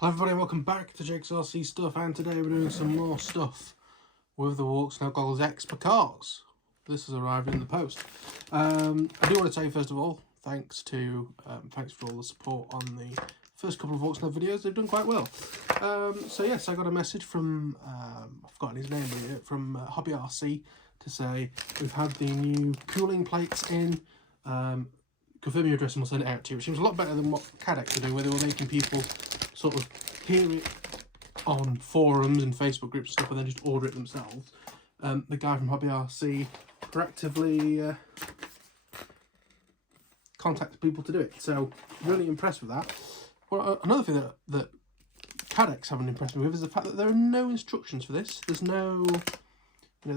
Hello everybody and welcome back to Jigsaw C Stuff, and today we're doing some more stuff with the Walksnail Goggles X because this has arrived in the post. I do want to say first of all, thanks for all the support on the first couple of Walksnail videos. They've done quite well. So yes, I got a message from, I've forgotten his name, but from Hobby RC to say we've had the new cooling plates in. Confirm your address and we'll send it out to you, which seems a lot better than what Cadex are doing, where they were making people sort of hear it on forums and Facebook groups and stuff and then just order it themselves. The guy from Hobby RC proactively contacted people to do it, so really impressed with that. Well, another thing that Cadex haven't impressed me with is the fact that there are no instructions for this. There's no,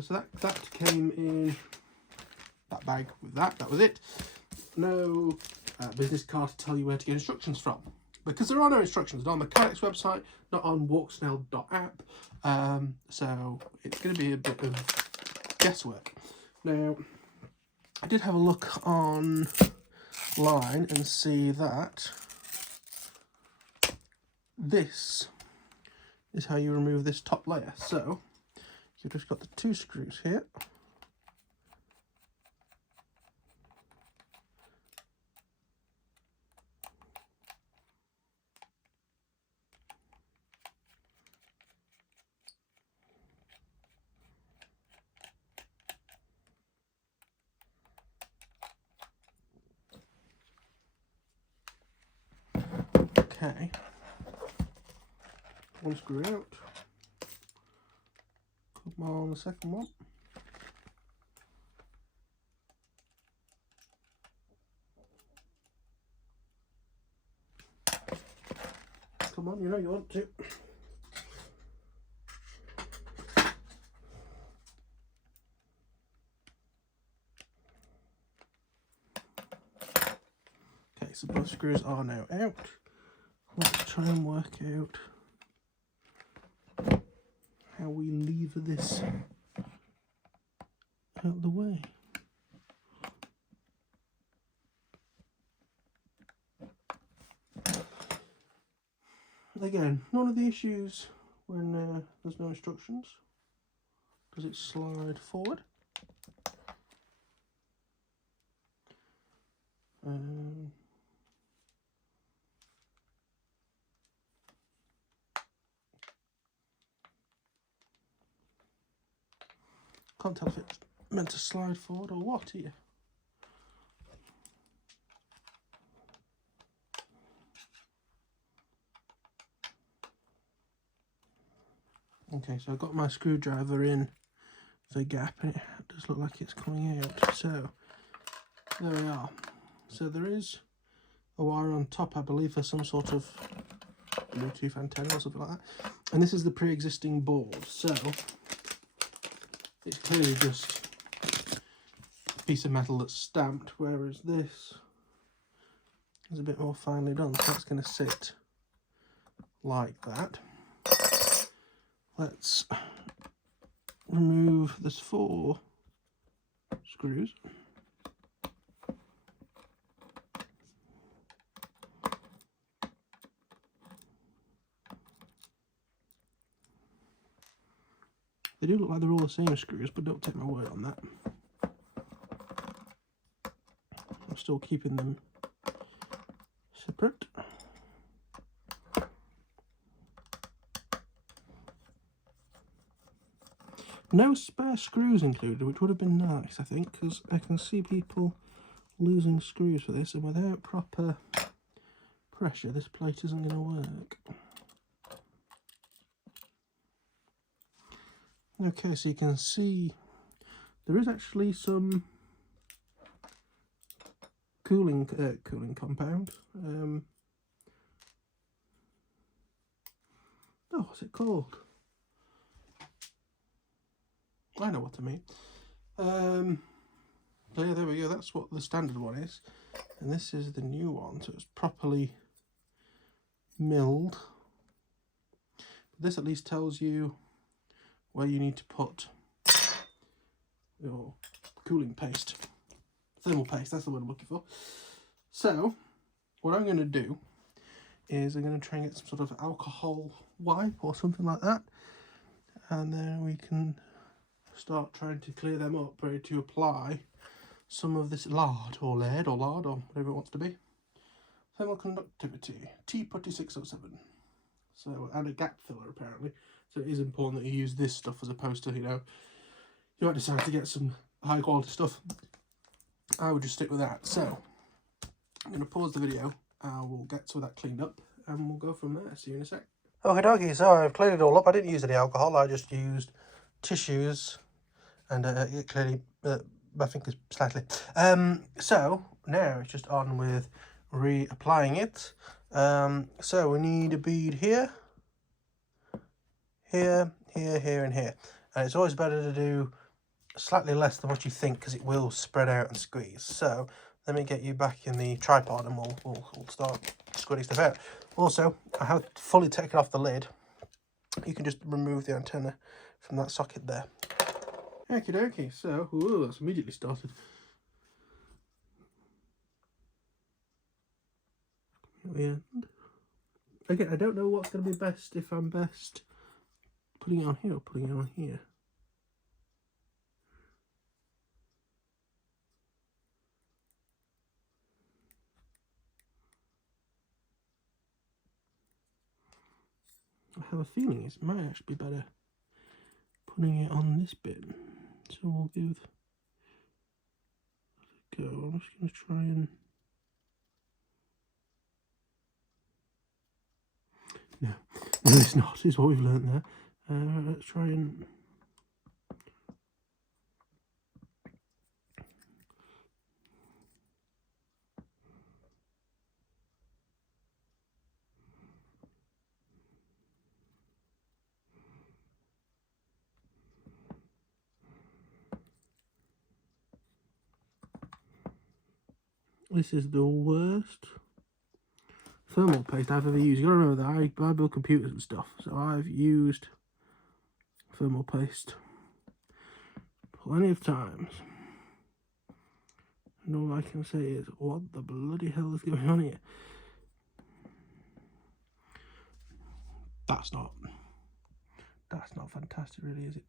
so that came in that bag with that was it. No business card to tell you where to get instructions from, because there are no instructions, not on the Cadex website, not on walksnail.app, so it's going to be a bit of guesswork. Now, I did have a look online and see that this is how you remove this top layer. So you've just got the two screws here. Okay, one screw out, come on the second one, come on, you know you want to. Okay, so both screws are now out. Let's try and work out how we lever this out of the way. Again, none of the issues when there's no instructions. Does it slide forward? Can't tell if it's meant to slide forward or what here. Okay, so I've got my screwdriver in the gap and it does look like it's coming out. So there we are. So there is a wire on top, I believe, for some sort of Bluetooth antenna or something like that. And this is the pre-existing board. So it's clearly just a piece of metal that's stamped, whereas this is a bit more finely done. So that's going to sit like that. Let's remove this 4 screws. They do look like they're all the same screws, but don't take my word on that. I'm still keeping them separate. No spare screws included, which would have been nice, I think, because I can see people losing screws for this, and without proper pressure, this plate isn't going to work. Okay, so you can see there is actually some cooling compound. Oh, what's it called? I know what I mean. So yeah, there we go. That's what the standard one is, and this is the new one. So it's properly milled. But this at least tells you where you need to put your cooling paste, thermal paste. That's the word I'm looking for. So what I'm going to do is I'm going to try and get some sort of alcohol wipe or something like that, and then we can start trying to clear them up, ready to apply some of this lard or lead or lard or whatever it wants to be. Thermal conductivity, T-putty 607. So, and a gap filler apparently. So it is important that you use this stuff as opposed to, you know, you might decide to get some high quality stuff. I would just stick with that. So I'm going to pause the video. We'll get some of that cleaned up and we'll go from there. See you in a sec. Okay, dokie. So I've cleaned it all up. I didn't use any alcohol. I just used tissues and it clearly my fingers slightly. So now it's just on with reapplying it. So we need a bead here, here, here, and here. And it's always better to do slightly less than what you think because it will spread out and squeeze. So let me get you back in the tripod and we'll start squirting stuff out. Also, I have fully taken off the lid. You can just remove the antenna from that socket there. Okie dokie, so that's immediately started. Again, I don't know what's going to be best, if I'm best putting it on here or putting it on here. I have a feeling it might actually be better putting it on this bit. So we'll give it a go. I'm just going to try and... No, it's not, is what we've learnt there. Let's try and... This is the worst thermal paste I've ever used. You gotta remember that I build computers and stuff, so I've used thermal paste plenty of times. And all I can say is, what the bloody hell is going on here? That's not fantastic, really, is it?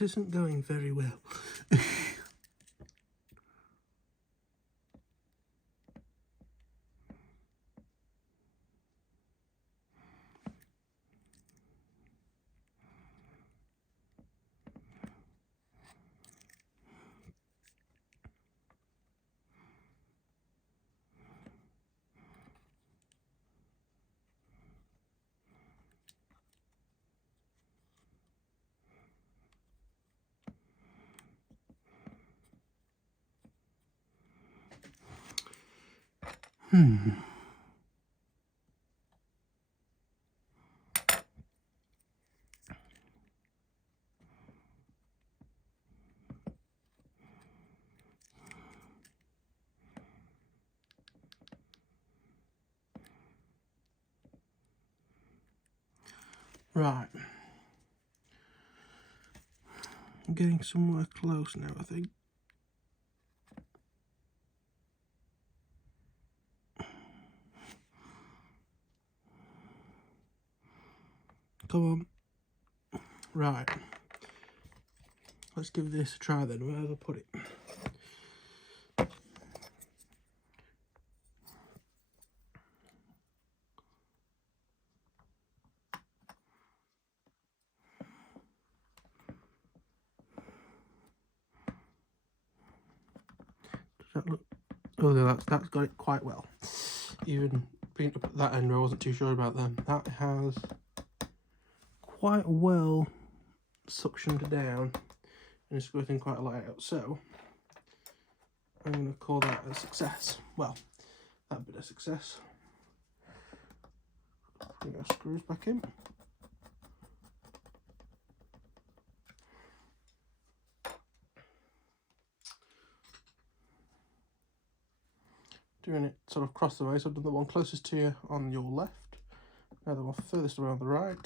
This isn't going very well. Right. I'm getting somewhere close now, I think. Come on. Right. Let's give this a try then, wherever I put it. Does that look... Oh, that's got it quite well. Even being up at that end, I wasn't too sure about them. That has quite well suctioned down and it's squirting quite a lot out. So I'm going to call that a success. Well, that bit a success. Bring our screws back in. doing it sort of across the way. So I've done the one closest to you on your left, now the one furthest away on the right.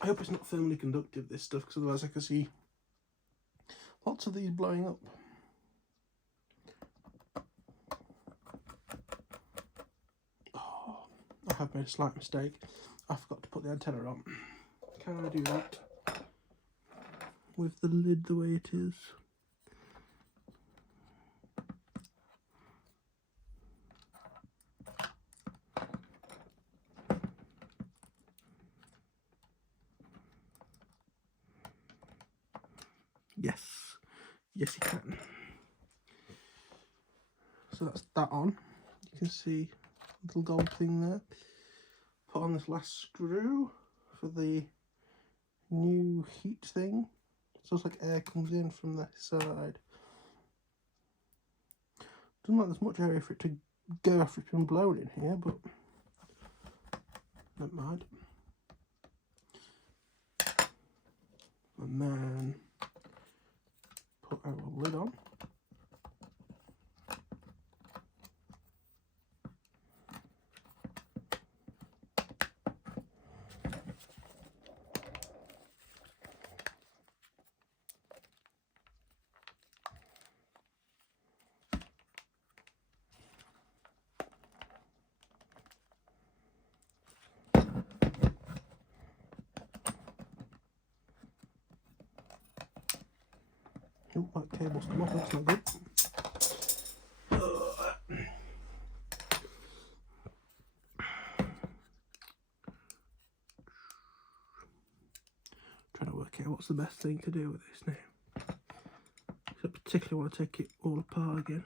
I hope it's not thermally conductive, this stuff, because otherwise I can see lots of these blowing up. Oh, I have made a slight mistake. I forgot to put the antenna on. Can I do that with the lid the way it is? Yes, yes you can. So that's that on. You can see a little gold thing there. Put on this last screw for the new heat thing. So it's like air comes in from the side. Doesn't look like there's much area for it to go after it's been blown in here, but never mind. And then put our lid on. Oh, that cable's come off, that's not good. Trying to work out what's the best thing to do with this now. So I particularly want to take it all apart again.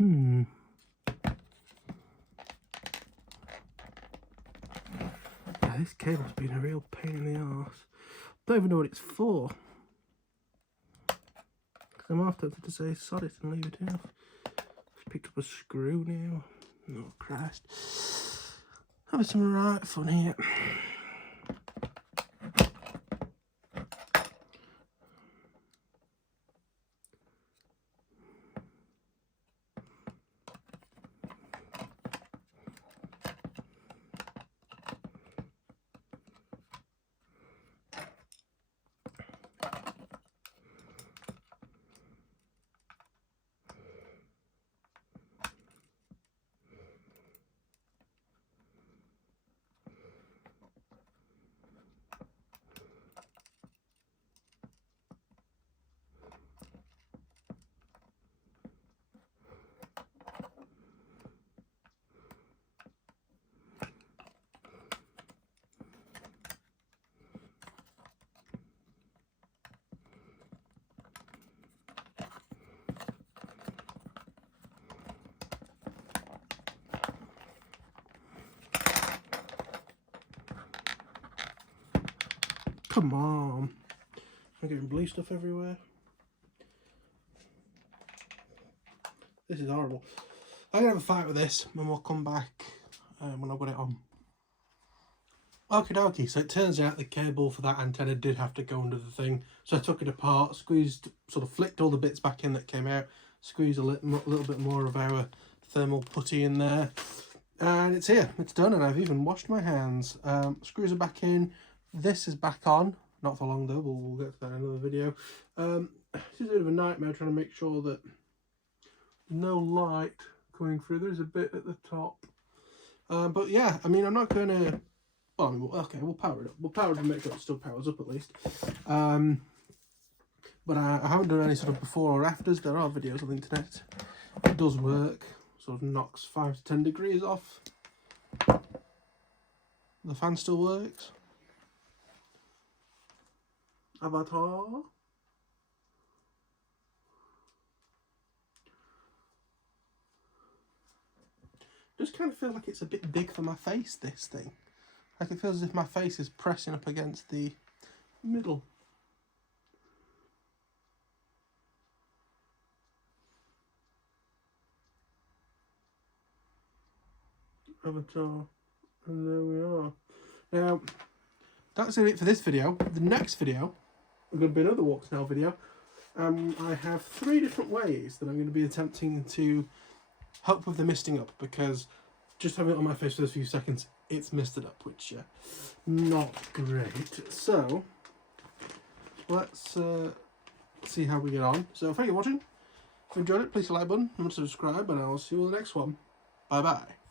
Yeah, this cable's been a real pain in the arse. Don't even know what it's for. Because I'm half tempted to say sod it and leave it in. Just picked up a screw now. Oh Christ. Having some right fun here. Come on. I'm getting blue stuff everywhere. This is horrible. I'm going to have a fight with this and we'll come back when I've got it on. Okie dokie, so it turns out the cable for that antenna did have to go under the thing. So I took it apart, squeezed, sort of flicked all the bits back in that came out, squeezed a little bit more of our thermal putty in there. And it's here, it's done, and I've even washed my hands. Screws are back in. This is back on, not for long though, but we'll get to that in another video. This is a bit of a nightmare trying to make sure that no light coming through. There's a bit at the top. But yeah, I mean, I'm not going to... Well, okay, we'll power it up. We'll power it and make sure it still powers up at least. but I haven't done any sort of before or afters. There are videos on the internet. It does work, sort of knocks 5 to 10 degrees off. The fan still works. Avatar. Just kind of feels like it's a bit big for my face, this thing. Like it feels as if my face is pressing up against the middle. Avatar. And there we are. Now, that's it for this video. The next video, is going to be another Walksnail video. I have 3 different ways that I'm going to be attempting to help with the misting up, because just having it on my face for a few seconds, it's misted up, which not great. So let's see how we get on. So thank you for watching. If you enjoyed it, please hit the like button, remember to subscribe, and I'll see you on the next one. Bye bye.